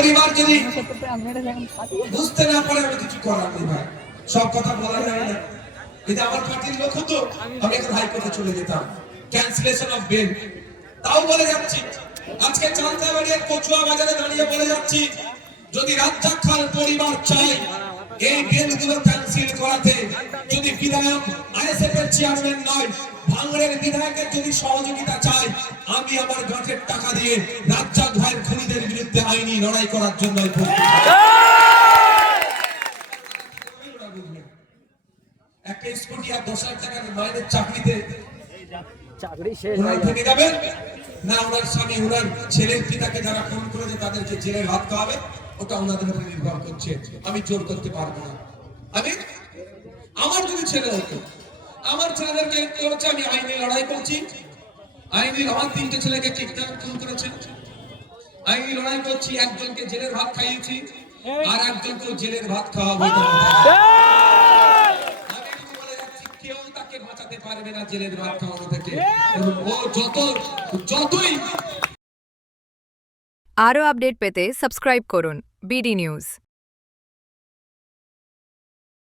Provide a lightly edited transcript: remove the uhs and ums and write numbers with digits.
পরিবার যদি বুঝতে না পারে আমি কিছু করার নেই ভাই, সব কথা বলা যায় না। যদি আমার পার্টির লোক হতো আমি এখন হাইকোর্টে চলে যেতাম, ক্যান্সেলেশন অফ বেল। তাও বলে যাচ্ছি, আজকে চান্দাবাড়িয়ার কচুয়া বাজারে দাঁড়িয়ে বলে যাচ্ছি, যদি রাজ্জাক খান পরিবার চায় এই বেলগুলো ক্যান্সেল করাতে, যদি বিধায়ক আইএসএফ এর চেয়ারম্যান নয় ভাঙড়ের বিধায়কের যদি সহযোগিতা চায়, আমি আমার গাঁটের টাকা দিয়ে রাজ্জাক ভাইয়ের খুনিদের বিরুদ্ধে আইনি লড়াই করার জন্য একটা স্কুটি আর 10,000 টাকার মাইনের চাকরিতে চাকরি শেষ হয়ে যাবে না, ওনার স্বামী ওনার ছেলের পিতাকে যারা ফোন করেছে তাদেরকে জেলে ভাত খাওয়াবে, ওটা ওনাদের উপরে নির্ভর করছে। আমি জোর করতে পারবো না। আমি আমার যদি ছেলে হতো, আমার ছেলেদেরকে হচ্ছে আমি আইনি লড়াই করছি, আইনি আমার 3টে ছেলেকে কিডন্যাপ করেছে, আইনি লড়াই করছি, একজনকে জেলের ভাত খাইয়েছি আর একজনকে জেলের ভাত খাওয়াবো। কেউ তাকে বাঁচাতে পারবে না জেলের ভাত খাওয়ানো থেকে। ও যতই আরও আপডেট পেতে সাবস্ক্রাইব করুন বিডি নিউজ।